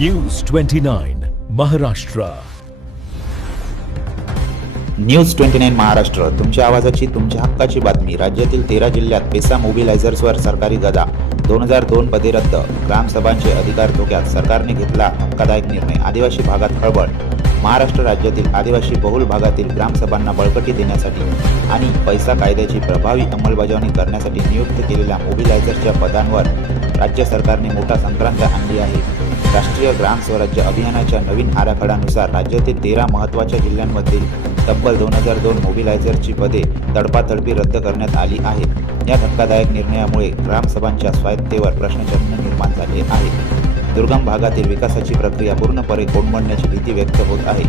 News 29 Maharashtra. News 29 Maharashtra, तुमच्या आवाजाची, तुमच्या हक्काची बातमी. राज्यातील 13 जिल्ह्यात पेसा मोबिलायझर्सवर सरकारी गदा. 2002 पदे रद्द. ग्रामसभांचे अधिकार धोक्यात. सरकारने घेतला धक्कादायक निर्णय. आदिवासी भागात खळबळ. महाराष्ट्र राज्यातील आदिवासी बहुल भागातील ग्रामसभांना बळकटी देण्यासाठी आणि पैसा कायद्याची प्रभावी अंमलबजावणी करण्यासाठी नियुक्त केलेल्या मोबिलायझर्सच्या पदांवर राज्य सरकारने मोठा संक्रांत आणली आहे. राष्ट्रीय ग्राम स्वराज्य अभियानाच्या नवीन आराखड्यानुसार राज्यातील 13 महत्त्वाच्या जिल्ह्यांमधील तब्बल 2002 मोबिलायझरची पदे तडपातडपी रद्द करण्यात आली आहेत. या धक्कादायक निर्णयामुळे ग्रामसभांच्या स्वायत्तेवर प्रश्नचिन्ह निर्माण झाले आहे. दुर्गम भागातील विकासाची प्रक्रिया पूर्णपणे कोलमडण्याची भीती व्यक्त होत आहे.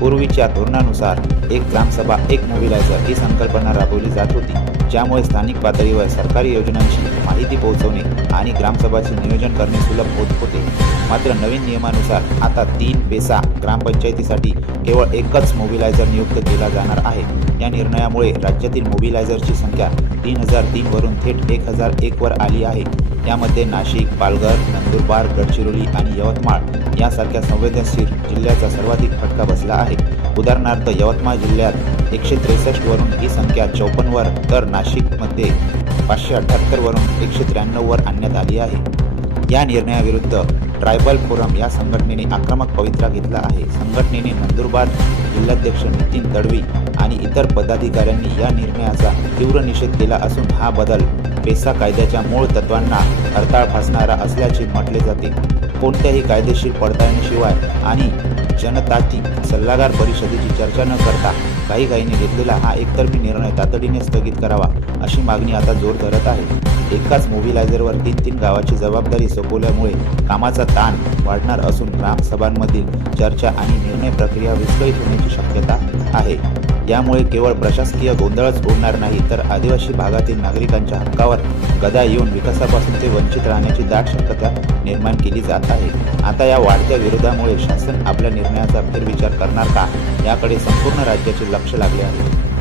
पूर्वीच्या धोरणानुसार एक ग्रामसभा एक मोबिलायझर ही संकल्पना राबवली जात होती, ज्यामुळे स्थानिक पातळीवर सरकारी योजनांची माहिती पोहोचवणे आणि ग्रामसभाचे नियोजन करणे सुलभ होत होते. मात्र नवीन नियमानुसार आता 3 पेसा ग्रामपंचायतीसाठी केवळ एकच मोबिलायझर नियुक्त केला जाणार आहे. या निर्णयामुळे राज्यातील मोबिलायझरची संख्या 3003 वरून थेट 1001 वर आली आहे. यामध्ये नाशिक, पालघर, नंदुरबार, गडचिरोली आणि यवतमाळ यासारख्या संवेदनशील जिल्ह्याचा सर्वाधिक फटका बसला आहे. उदाहरणार्थ यवतमाळ जिल्ह्यात 163 वरून ही संख्या 54 वर, तर नाशिकमध्ये 578 वरून 193 वर आणण्यात आली आहे. या निर्णयाविरुद्ध ट्रायबल फोरम या संघटनेने आक्रमक पवित्रा घेतला आहे. संघटनेने नंदुरबार जिल्हाध्यक्ष नितीन तडवी आणि इतर पदाधिकाऱ्यांनी या निर्णयाचा तीव्र निषेध केला असून हा बदल पेसा कायद्याच्या मूळ तत्वांना हरताळ फासणारा असल्याचे म्हटले जाते. कोणत्याही कायदेशीर पडताळणीशिवाय आणि जनताची सल्लागार परिषदेची चर्चा न करता घाईघाईने घेतलेला हा एकतर्फी निर्णय तातडीने स्थगित करावा, अशी मागणी आता जोर धरत आहे. एकाच मोबिलायझरवर 3 गावाची जबाबदारी सोपवल्यामुळे कामाचा ताण वाढणार असून ग्रामसभांमधील चर्चा आणि निर्णय प्रक्रिया विस्कळीत होण्याची शक्यता आहे. यामुळे केवळ प्रशासकीय गोंधळच उडणार नाही, तर आदिवासी भागातील नागरिकांच्या हक्कावर गदा येऊन विकासापासून ते वंचित राहण्याची दाट शक्यता निर्माण केली जात आहे. आता या वाढत्या विरोधामुळे शासन आपल्या निर्णयाचा फेरविचार करणार का, याकडे संपूर्ण राज्याचे लक्ष लागले आहे.